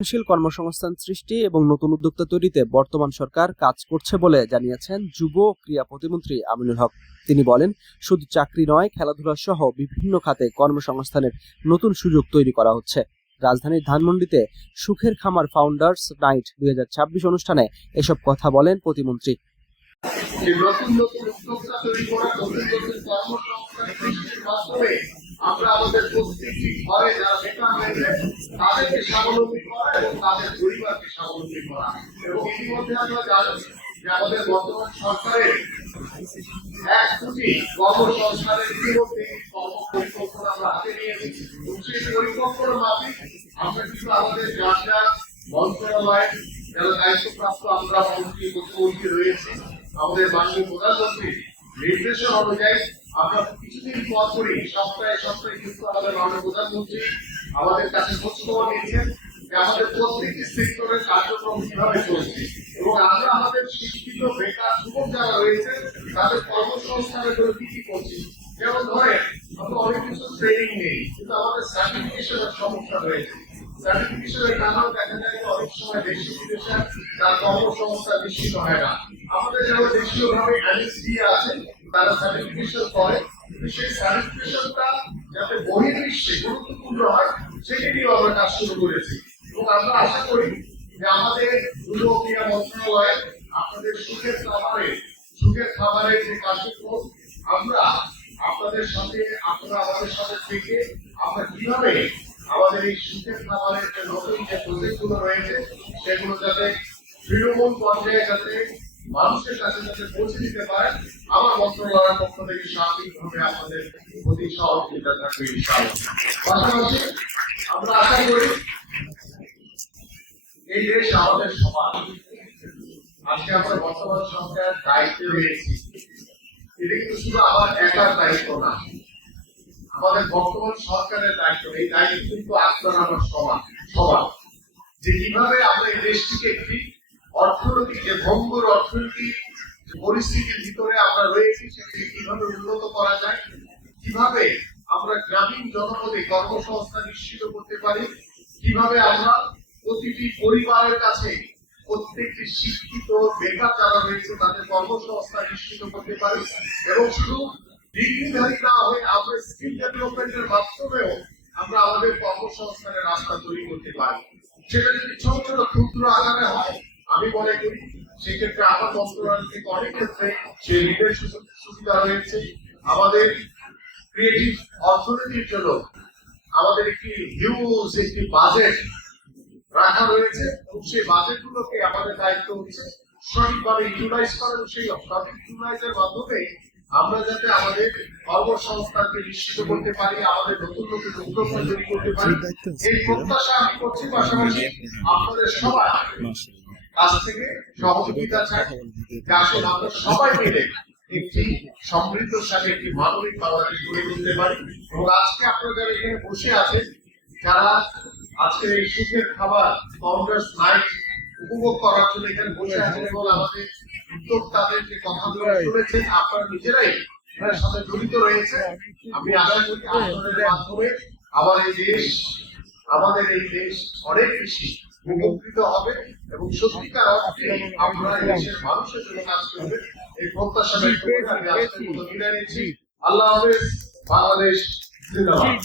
সৃজনশীল কর্মসংস্থান সৃষ্টি এবং নতুন উদ্যোক্তা তৈরিতে বর্তমান সরকার কাজ করছে বলে জানিয়েছেন যুব ও ক্রীড়া প্রতিমন্ত্রী আমিনুল হক। তিনি বলেন, শুধু চাকরি নয়, খেলাধুলা সহ বিভিন্ন খাতে কর্মসংস্থানের নতুন সুযোগ তৈরি করা হচ্ছে। রাজধানীর ধানমন্ডিতে সুখের খামার ফাউন্ডার্স নাইট 2026 অনুষ্ঠানে এসব কথা বলেন প্রতিমন্ত্রী। আমরা আমাদের প্রত্যেকটি ঘরে যারা বেকার হয়েছে তাদেরকে স্বাবলম্বী করা এবং তাদের পরিবারকে স্বাবলম্বী করা। এবং ইতিমধ্যে আমরা জানি যে আমাদের বর্তমান সরকারের 1 কোটি কর্মসংস্থানের ইতিমধ্যে কর্মপরিকল্পনা আমরা হাতে নিয়েছি। সেই পরিকল্পনা মাফিক আমরা কিন্তু আমাদের যার মন্ত্রণালয়ের যারা দায়িত্বপ্রাপ্ত আমরা মুখ্যমন্ত্রী রয়েছে, আমাদের মাননীয় প্রধানমন্ত্রী নির্দেশন অনুযায়ী আমরা কিছুদিন পর পরই সপ্তাহে কিন্তু আমাদের মাননীয় প্রধানমন্ত্রী আমাদের কাছে খোঁজখবর নিচ্ছেন যে আমাদের প্রত্যেকটি সেক্টরের কার্যক্রম কিভাবে চলছে এবং আমরা আমাদের শিক্ষিত বেকার যুবক যারা রয়েছে তাদের কর্মসংস্থানের জন্য কি কি করছি। যেমন ধরেন আমরা অনেক কিছু ট্রেনিং নেই, কিন্তু আমাদের সার্টিফিকেশনের সমস্যা রয়েছে। সার্টিফিকেশনের কারণে দেখা যায় অনেক সময় দেশি বিদেশে তার কর্মসংস্থান নিশ্চিত হয় না। আমাদের যেমন দেশীয়ভাবে এনএসডি আছে, তারা সার্টিফিকেশন করে, কিন্তু সেই সার্টিফিকেশনটা যাতে বহির্বিশ্বে গুরুত্বপূর্ণ হয় সেটি নিয়ে আমরা কাজ শুরু করেছি। এবং আমরা আশা করি যে আমাদের যুব ক্রীড়া মন্ত্রণালয় আপনাদের সুখের খাবারের যে কার্যক্রম আমরা আপনাদের সাথে আপনারা আমাদের সাথে থেকে আমরা কিভাবে আমাদের এই সুখের খাবারের যে নতুন যে প্রজেক্টগুলো রয়েছে সেগুলো যাতে তৃণমূল পর্যায়ে যাতে মানুষের কাছে যাতে পৌঁছে দিতে পারে, আমার মন্ত্রণালয়ের পক্ষ থেকে সার্বিকভাবে আপনাদের প্রতি সহযোগিতা থাকবে ইনশাআল্লাহ। পাশাপাশি আমরা আশা করি এই দেশ আমাদের সবার। আজকে আমরা বর্তমান সরকারের দায়িত্বে রয়েছি, এটা কিন্তু শুধু আমার একার দায়িত্ব না, আমাদের বর্তমান সরকারের দায়িত্ব। এই দায়িত্ব কিন্তু আপনার আমার সবার, যে কিভাবে আমরা এই দেশটিকে একটি অর্থনৈতিক যে ভঙ্গুর অর্থনৈতিক পরিস্থিতির ভিতরে আমরা রয়েছি সেটাকে কিভাবে উন্নত করা যায়, কিভাবে আমরা গ্রামীণ জনপদে কর্মসংস্থান নিশ্চিত করতে পারি, কিভাবে আমরা প্রতিটি পরিবারের কাছে প্রত্যেকটি শিক্ষিত বেকার যারা রয়েছে তাদের কর্মসংস্থান নিশ্চিত করতে পারি এবং শুধু ডিগ্রিধারী না হয়ে আমরা স্কিল ডেভেলপমেন্টের মাধ্যমেও আমরা আমাদের কর্মসংস্থানের রাস্তা তৈরি করতে পারি। সেটা যদি ছোট ছোট ক্ষুদ্র আকারে হয়, আমি মনে করি সেক্ষেত্রে আমার মন্ত্রণালয় থেকে অনেক ক্ষেত্রে সেই ঋণের সুবিধা রয়েছে। আমাদের ক্রিয়েটিভ অর্থনীতির জন্য আমাদের একটি হিউজ একটি বাজেট রাখা রয়েছে এবং সেই বাজেটগুলোকে আমাদের দায়িত্ব হচ্ছে সঠিকভাবে ইউটিলাইজ করা এবং সেই সঠিক ইউটিলাইজের মাধ্যমে আমরা যাতে আমাদের কর্মসংস্থানকে নিশ্চিত করতে পারি, আমাদের নতুন নতুন উদ্যোক্তা তৈরি করতে পারি, এই প্রত্যাশা আমি করছি। পাশাপাশি আপনাদের সবার কাছ থেকে সহযোগিতা চাই যে আসলে আমরা সবাই মিলে একটি সমৃদ্ধশালী একটি মানবিক বাংলাদেশ গড়ে তুলতে পারি। এবং আজকে আপনারা যারা এখানে বসে আছেন, যারা আজকের এই সুখের খাবার ফাউন্ডার্স নাইট উপভোগ করার জন্য এখানে বসে আছেন এবং আমাদের উদ্যোক্তাদের যে কথাগুলো শুনেছেন, আপনারা নিজেরাই এর সাথে জড়িত রয়েছে, আমি আশা করি আপনাদের মাধ্যমে আমাদের এই দেশ অনেক বেশি উপকৃত হবে এবং সত্যিকার অর্থে আপনারা দেশের মানুষের জন্য কাজ করবেন। এই প্রত্যাশা ব্যক্ত করে আমি আজকের মতো বিদায় নিচ্ছি। আল্লাহ হাফেজ। বাংলাদেশ জিন্দাবাদ।